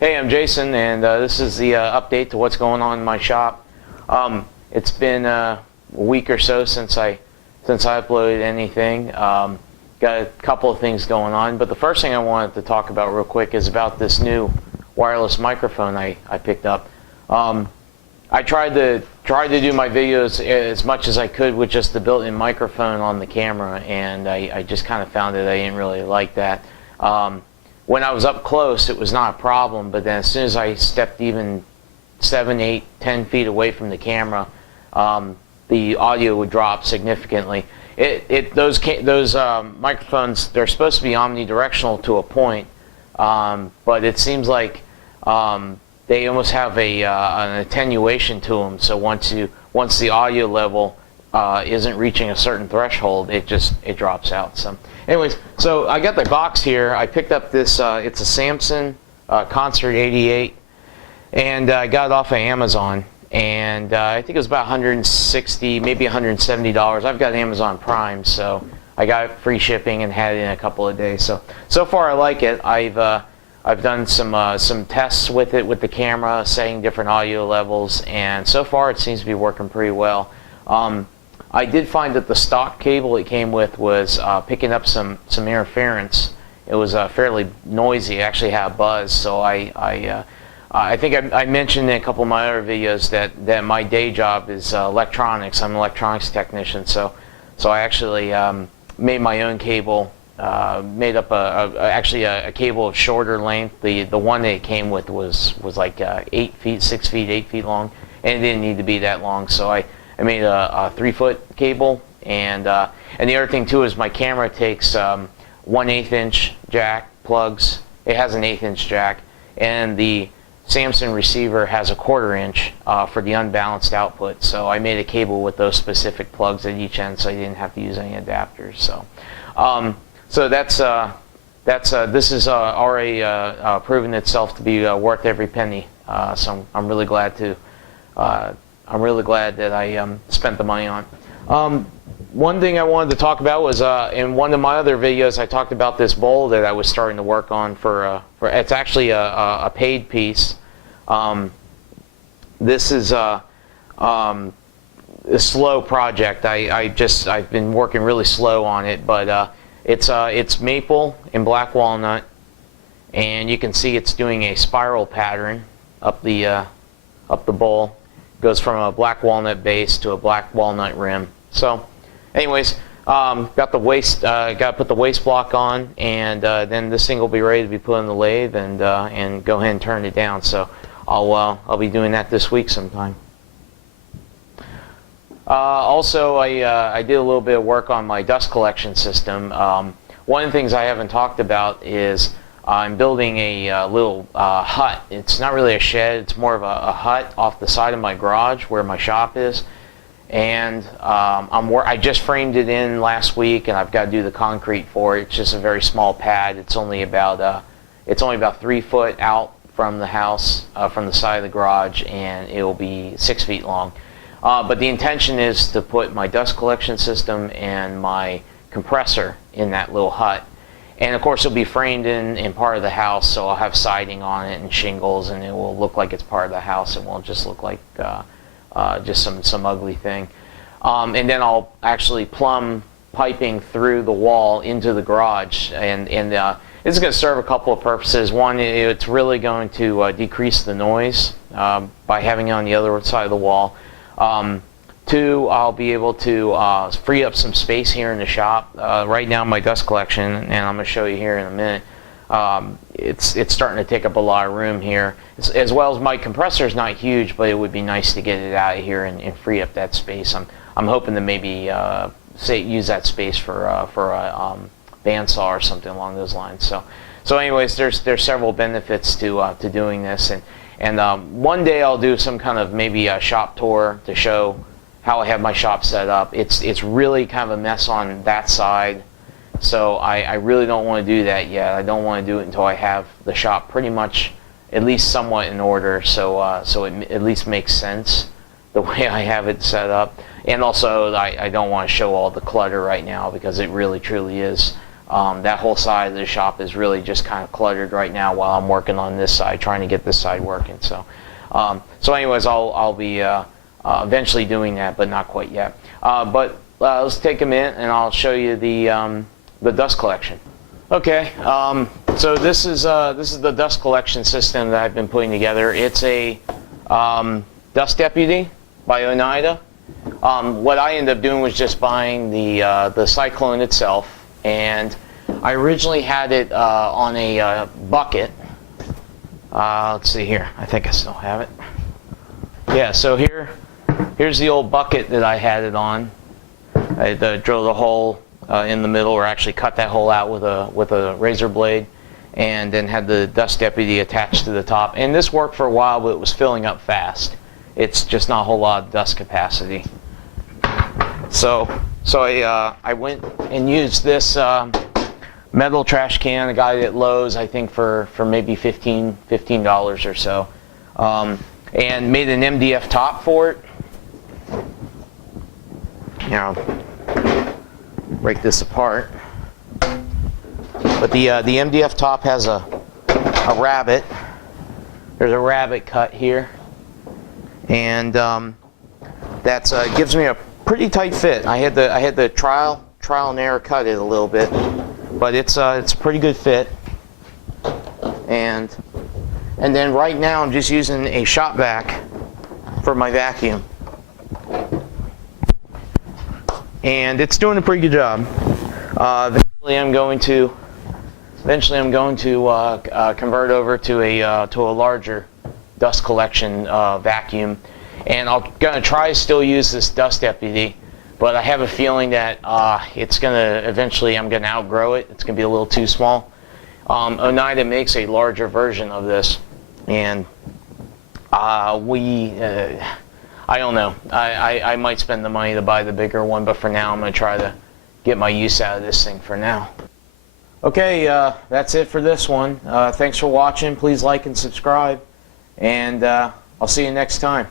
Hey, I'm Jason, and this is the update to what's going on in my shop. It's been a week or so since I uploaded anything. Got a couple of things going on, but the first thing I wanted to talk about real quick is about this new wireless microphone I picked up. I tried to do my videos as much as I could with just the built-in microphone on the camera, and I just kind of found that I didn't really like that. When I was up close, it was not a problem, but then as soon as I stepped even 7, 8, 10 feet away from the camera, the audio would drop significantly. Those microphones, they're supposed to be omnidirectional to a point, but it seems like they almost have an attenuation to them. So once the audio level isn't reaching a certain threshold, it drops out. So anyways, so I got the box here. I picked up this, it's a Samson Concert 88, and I got it off of Amazon, and I think it was about $160, maybe $170. I've got Amazon Prime, so I got free shipping and had it in a couple of days. So far I like it. I've done some tests with it with the camera, setting different audio levels, and so far it seems to be working pretty well. I did find that the stock cable it came with was picking up some interference. It was fairly noisy. It actually had a buzz. So I think I mentioned in a couple of my other videos that my day job is electronics. I'm an electronics technician. So I actually made my own cable. Made up actually a cable of shorter length. The one that it came with was like 8 feet, 6 feet, 8 feet long, and it didn't need to be that long. So I made a 3-foot cable, and the other thing too is my camera takes 1/8 inch jack plugs. It has an 1/8 inch jack, and the Samson receiver has a 1/4 inch for the unbalanced output. So I made a cable with those specific plugs at each end, so I didn't have to use any adapters. So this has already proven itself to be worth every penny. So I'm really glad that I spent the money on. One thing I wanted to talk about was in one of my other videos I talked about this bowl that I was starting to work on for it's actually a paid piece. This is a slow project. I've been working really slow on it, but it's maple and black walnut, and you can see it's doing a spiral pattern up the bowl. Goes from a black walnut base to a black walnut rim. So anyways, got to put the waste block on, and then this thing will be ready to be put in the lathe and go ahead and turn it down. So I'll be doing that this week sometime. Also, I did a little bit of work on my dust collection system. One of the things I haven't talked about is I'm building a little hut. It's not really a shed, it's more of a hut off the side of my garage where my shop is. And I just framed it in last week, and I've got to do the concrete for it. It's just a very small pad. It's only about 3 foot out from the house, from the side of the garage, and it will be 6 feet long. But the intention is to put my dust collection system and my compressor in that little hut. And of course it'll be framed in part of the house, so I'll have siding on it and shingles, and it will look like it's part of the house. It won't just look like just some ugly thing. And then I'll actually plumb piping through the wall into the garage, and this is going to serve a couple of purposes. One, it's really going to decrease the noise by having it on the other side of the wall. Two, I'll be able to free up some space here in the shop. Right now my dust collection, and I'm going to show you here in a minute, it's starting to take up a lot of room here. As well as my compressor is not huge, but it would be nice to get it out of here and free up that space. I'm hoping to maybe use that space for a bandsaw or something along those lines. So anyways, there's several benefits to doing this, and one day I'll do some kind of maybe a shop tour to show how I have my shop set up. It's really kind of a mess on that side, so I really don't want to do that yet. I don't want to do it until I have the shop pretty much at least somewhat in order, so it at least makes sense the way I have it set up. And also I don't want to show all the clutter right now, because it really truly is that whole side of the shop is really just kind of cluttered right now while I'm working on this side, trying to get this side working. So, anyways, I'll be eventually doing that, but not quite yet. But let's take a minute and I'll show you the dust collection. Okay, so this is the dust collection system that I've been putting together. It's a Dust Deputy by Oneida. What I ended up doing was just buying the Cyclone itself, and I originally had it on a bucket. Let's see here. I think I still have it. Yeah, so here's the old bucket that I had it on. I had to drill the hole in the middle, or actually cut that hole out with a razor blade, and then had the Dust Deputy attached to the top. And this worked for a while, but it was filling up fast. It's just not a whole lot of dust capacity. So I went and used this metal trash can I got it at Lowe's, I think for maybe $15 or so, and made an MDF top for it. Break this apart. But the MDF top has a rabbet. There's a rabbet cut here, and that gives me a pretty tight fit. I had to trial and error cut it a little bit, but it's a pretty good fit. And then right now I'm just using a shop vac for my vacuum, and it's doing a pretty good job. Eventually I'm going to convert over to a larger dust collection vacuum, and I'm gonna try to still use this Dust Deputy, but I have a feeling that it's gonna eventually, I'm gonna outgrow it. It's gonna be a little too small. Oneida makes a larger version of this, and I don't know. I might spend the money to buy the bigger one, but for now I'm gonna try to get my use out of this thing for now. Okay, that's it for this one. Thanks for watching. Please like and subscribe, and I'll see you next time.